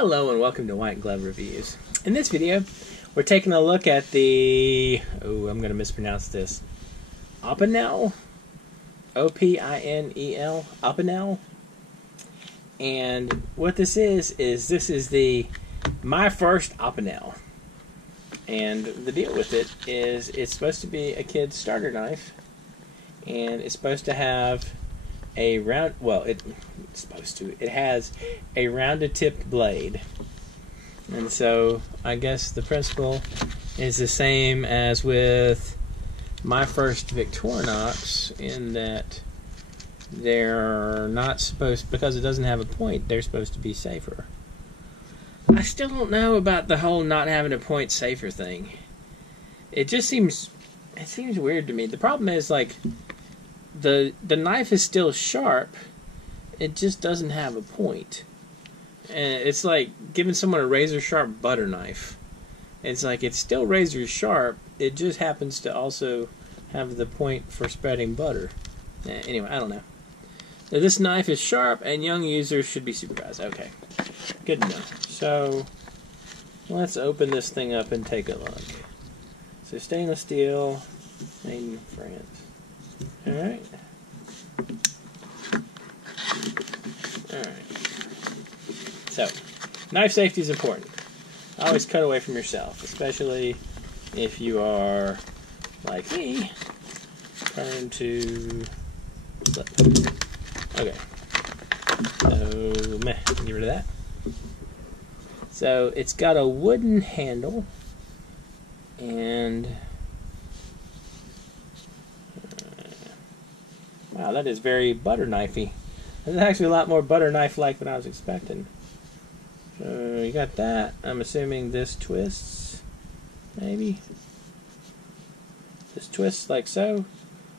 Hello and welcome to White Glove Reviews. In this video, we're taking a look at the, I'm going to mispronounce this, Opinel, O-P-I-N-E-L, Opinel. And what this is this is the My First Opinel. And the deal with it is it's supposed to be a kid's starter knife. And it's supposed to have a round, well, it has a rounded tipped blade. And so I guess the principle is the same as with My First Victorinox, in that they're not supposed, because it doesn't have a point, they're supposed to be safer. I still don't know about the whole not having a point safer thing. It just seems weird to me. The problem is, like, the knife is still sharp, it just doesn't have a point. And it's like giving someone a razor sharp butter knife. It's like it's still razor sharp, it just happens to also have the point for spreading butter. Anyway, I don't know. Now, this knife is sharp and young users should be supervised. Okay, good enough. So let's open this thing up and take a look. So stainless steel, made in France. Alright. So, knife safety is important. Always cut away from yourself, especially if you are, like me, prone to slip. Okay. So, get rid of that. So, it's got a wooden handle, and wow, that is very butter knifey. That's actually a lot more butter knife-like than I was expecting. So you got that. I'm assuming this twists, maybe. This twists like so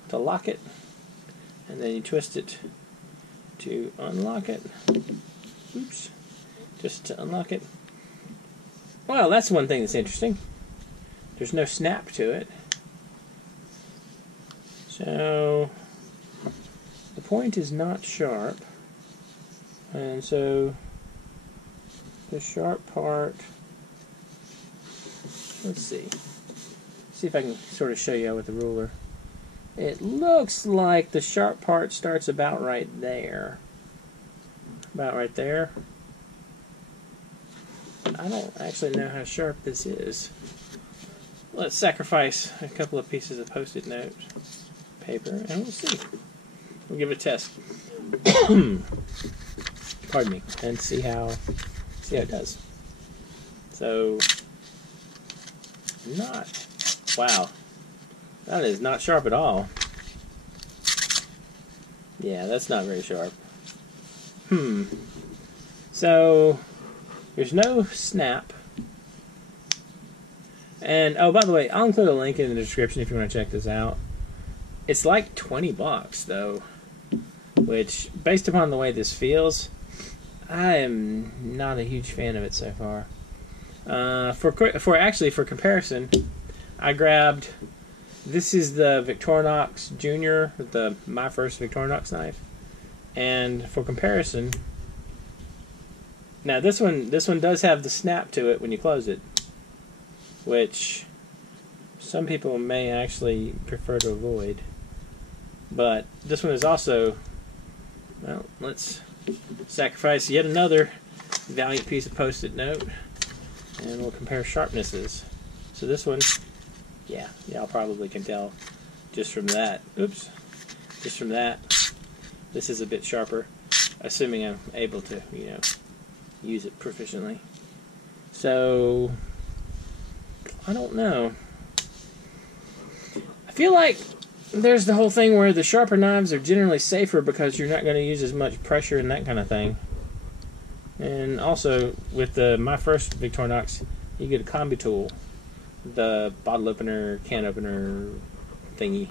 to lock it, and then you twist it to unlock it. Oops, just to unlock it. Well, that's one thing that's interesting. There's no snap to it. So the point is not sharp, and so the sharp part, let's see if I can sort of show you with the ruler. It looks like the sharp part starts about right there. About right there. I don't actually know how sharp this is. Let's sacrifice a couple of pieces of Post-it note paper and we'll see. We'll give it a test. Pardon me, and see how it does. So, wow, that is not sharp at all. Yeah, that's not very sharp. So, there's no snap. And, oh, by the way, I'll include a link in the description if you want to check this out. It's like $20 though, which, based upon the way this feels, I am not a huge fan of it so far. For comparison, I grabbed, this is the Victorinox Junior, the My First Victorinox knife, and for comparison, now this one does have the snap to it when you close it, which some people may actually prefer to avoid. But this one is also, well, let's sacrifice yet another valiant piece of Post-it note, and we'll compare sharpnesses. So this one, yeah, y'all probably can tell just from that. Oops, just from that. This is a bit sharper, assuming I'm able to, use it proficiently. So, I don't know. I feel like there's the whole thing where the sharper knives are generally safer because you're not going to use as much pressure and that kind of thing. And also, with the My First Victorinox, you get a combi tool, the bottle opener, can opener thingy.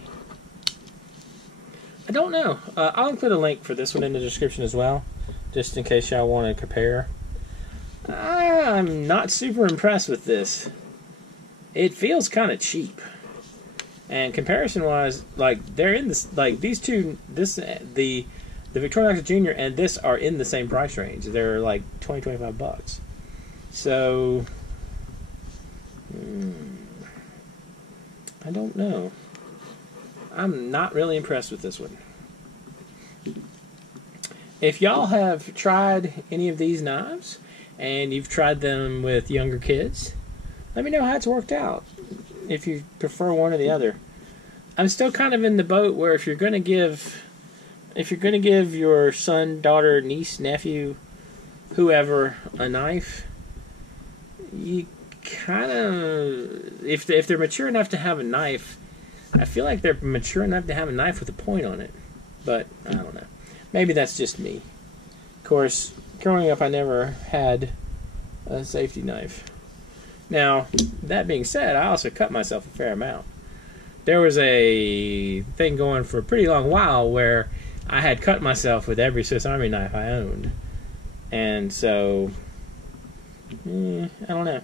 I don't know. I'll include a link for this one in the description as well, just in case y'all want to compare. I'm not super impressed with this. It feels kind of cheap. And comparison-wise, like, they're in this, like, these two, the Victorinox Junior and this are in the same price range. They're like $20-25. So, I don't know. I'm not really impressed with this one. If y'all have tried any of these knives, and you've tried them with younger kids, let me know how it's worked out, if you prefer one or the other. I'm still kind of in the boat where if you're going to give your son, daughter, niece, nephew, whoever, a knife, you kind of, if they're mature enough to have a knife, I feel like they're mature enough to have a knife with a point on it. But I don't know. Maybe that's just me. Of course, growing up, I never had a safety knife. Now, that being said, I also cut myself a fair amount. There was a thing going for a pretty long while where I had cut myself with every Swiss Army knife I owned. And so, I don't know.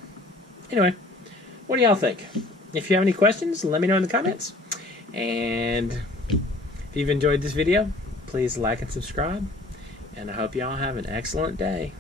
Anyway, what do y'all think? If you have any questions, let me know in the comments. And if you've enjoyed this video, please like and subscribe. And I hope y'all have an excellent day.